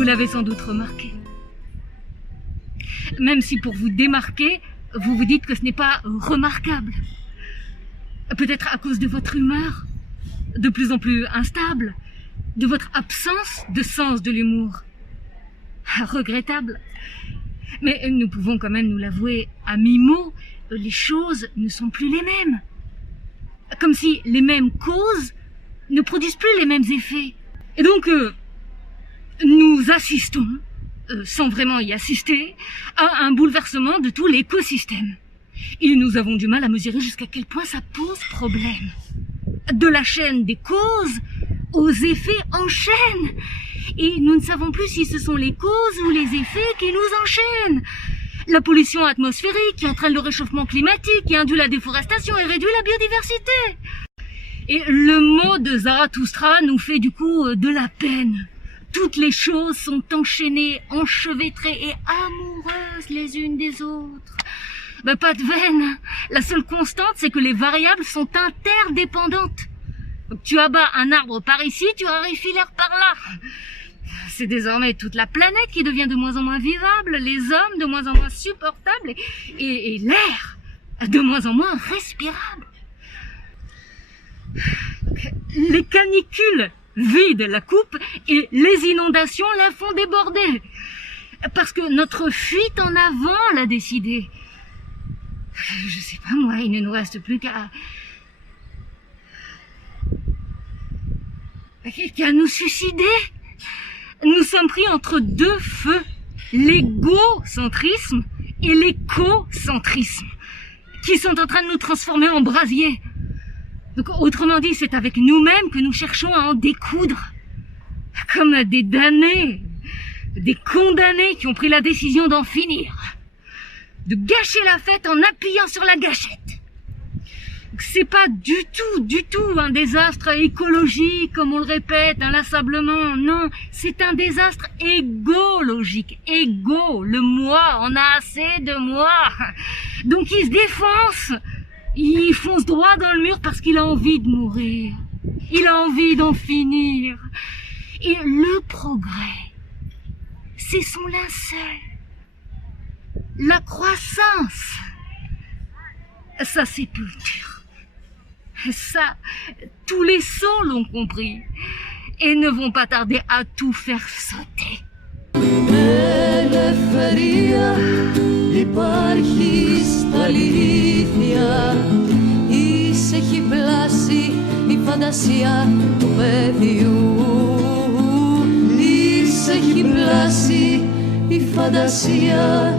Vous l'avez sans doute remarqué. Même si pour vous démarquer, vous vous dites que ce n'est pas remarquable. Peut-être à cause de votre humeur, de plus en plus instable, de votre absence de sens de l'humour. Regrettable. Mais nous pouvons quand même nous l'avouer à mi-mot, les choses ne sont plus les mêmes. Comme si les mêmes causes ne produisent plus les mêmes effets. Et donc, nous assistons, sans vraiment y assister, à un bouleversement de tout l'écosystème. Et nous avons du mal à mesurer jusqu'à quel point ça pose problème. De la chaîne des causes aux effets en chaîne. Et nous ne savons plus si ce sont les causes ou les effets qui nous enchaînent. La pollution atmosphérique qui entraîne le réchauffement climatique, qui induit la déforestation et réduit la biodiversité. Et le mot de Zarathustra nous fait du coup de la peine. Toutes les choses sont enchaînées, enchevêtrées et amoureuses les unes des autres. Ben, pas de veine. La seule constante, c'est que les variables sont interdépendantes. Donc, tu abats un arbre par ici, tu auras filaire par là. C'est désormais toute la planète qui devient de moins en moins vivable, les hommes de moins en moins supportables et l'air de moins en moins respirable. Les canicules vident la coupe et les inondations la font déborder. Parce que notre fuite en avant l'a décidé. Je sais pas moi, il ne nous reste plus qu'à nous suicider. Nous sommes pris entre deux feux, l'égocentrisme et l'écocentrisme, qui sont en train de nous transformer en brasier. Donc, autrement dit, c'est avec nous-mêmes que nous cherchons à en découdre. Comme des damnés, des condamnés qui ont pris la décision d'en finir. De gâcher la fête en appuyant sur la gâchette. C'est pas du tout un désastre écologique, comme on le répète inlassablement. Non, c'est un désastre égologique. Égo, le moi, on a assez de moi. Donc il se défonce. Il fonce droit dans le mur parce qu'il a envie de mourir. Il a envie d'en finir. Et le progrès, c'est son linceul. La croissance, ça c'est pur. Ça, tous les sots l'ont compris et ne vont pas tarder à tout faire sauter. Ελευθερία υπάρχει στα αλήθεια. Εις έχει πλάσει η φαντασία του παιδιού. Εις έχει πλάσει η φαντασία